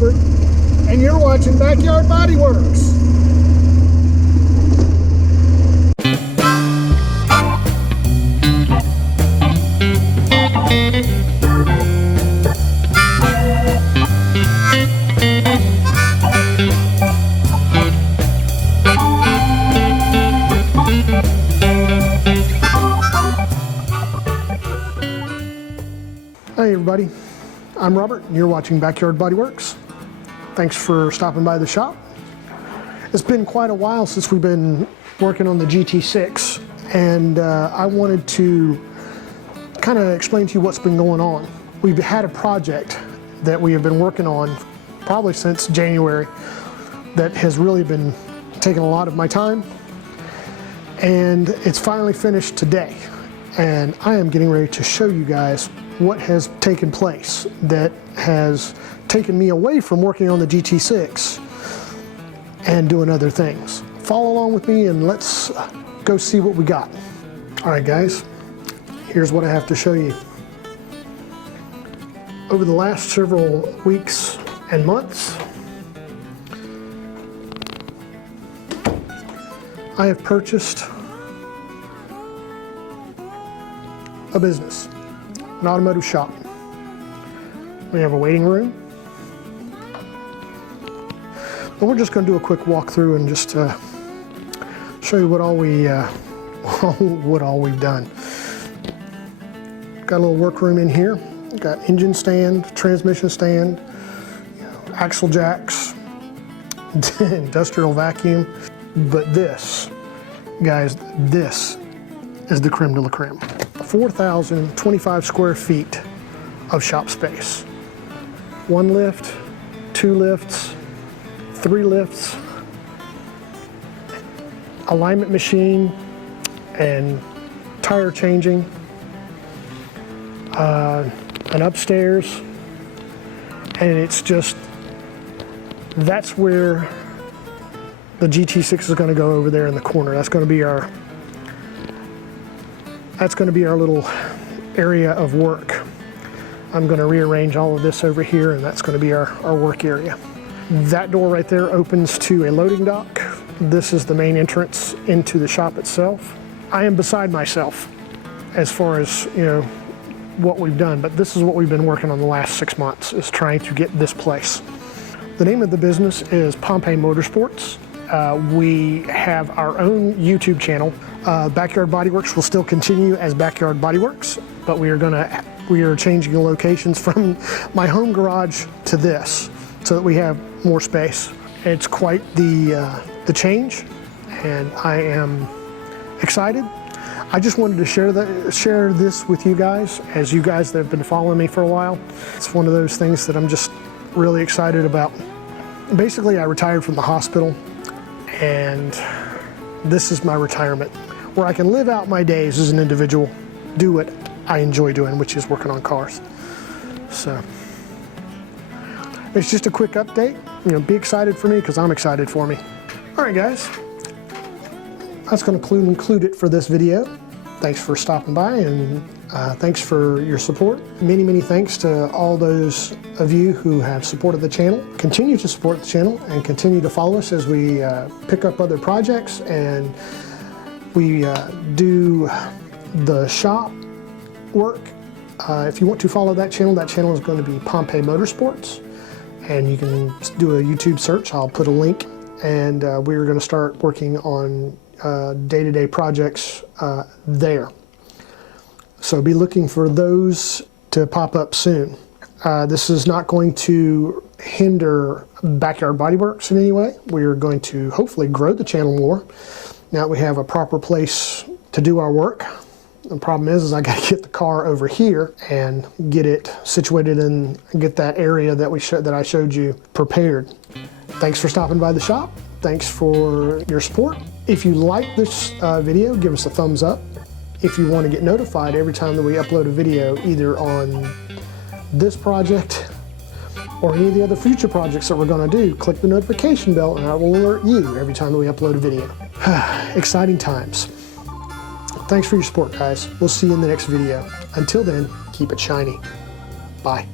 Robert, and you're watching Backyard Bodyworks. Hey everybody, I'm Robert and you're watching Backyard Bodyworks. Thanks for stopping by the shop. It's been quite a while since we've been working on the GT6, and I wanted to kind of explain to you what's been going on. We've had a project that we have been working on probably since January that has really been taking a lot of my time, and it's finally finished today. And I am getting ready to show you guys what has taken place that has taken me away from working on the GT6 and doing other things. Follow along with me and let's go see what we got. All right guys, here's what I have to show you. Over the last several weeks and months, I have purchased a business, an automotive shop. We have a waiting room, but we're just going to do a quick walkthrough and just show you what all we've done. Got a little workroom in here. Got engine stand, transmission stand, axle jacks, industrial vacuum. But this, guys, this is the creme de la creme. 4,025 square feet of shop space. 1 lift, 2 lifts, 3 lifts, alignment machine and tire changing, an upstairs, and it's just, that's where the GT6 is going to go over there in the corner. That's going to be our little area of work. I'm going to rearrange all of this over here, and that's going to be our work area. That door right there opens to a loading dock. This is the main entrance into the shop itself. I am beside myself as far as, what we've done, but this is what we've been working on the last 6 months, is trying to get this place. The name of the business is Pompeii Motorsports. We have our own YouTube channel. Backyard Bodyworks will still continue as Backyard Bodyworks, but we are changing the locations from my home garage to this so that we have more space. It's quite the change, and I am excited. I just wanted to share this with you guys, as you guys that have been following me for a while. It's one of those things that I'm just really excited about. Basically, I retired from the hospital, and this is my retirement, where I can live out my days as an individual, do what I enjoy doing, which is working on cars. So it's just a quick update. Be excited for me because I'm excited for me. All right, guys, that's going to conclude it for this video. Thanks for stopping by, and thanks for your support. Many, many thanks to all those of you who have supported the channel. Continue to support the channel and continue to follow us as we pick up other projects, and we do the shop work. If you want to follow that channel is going to be Pompeii Motorsports, and you can do a YouTube search. I'll put a link, and we're going to start working on day-to-day projects there. So be looking for those to pop up soon. This is not going to hinder Backyard Bodyworks in any way. We are going to hopefully grow the channel more. Now that we have a proper place to do our work. The problem is I got to get the car over here and get it situated and get that area that I showed you prepared. Thanks for stopping by the shop. Thanks for your support. If you like this video, give us a thumbs up. If you want to get notified every time that we upload a video, either on this project or any of the other future projects that we're going to do, click the notification bell and I will alert you every time that we upload a video. Exciting times. Thanks for your support, guys. We'll see you in the next video. Until then, keep it shiny. Bye.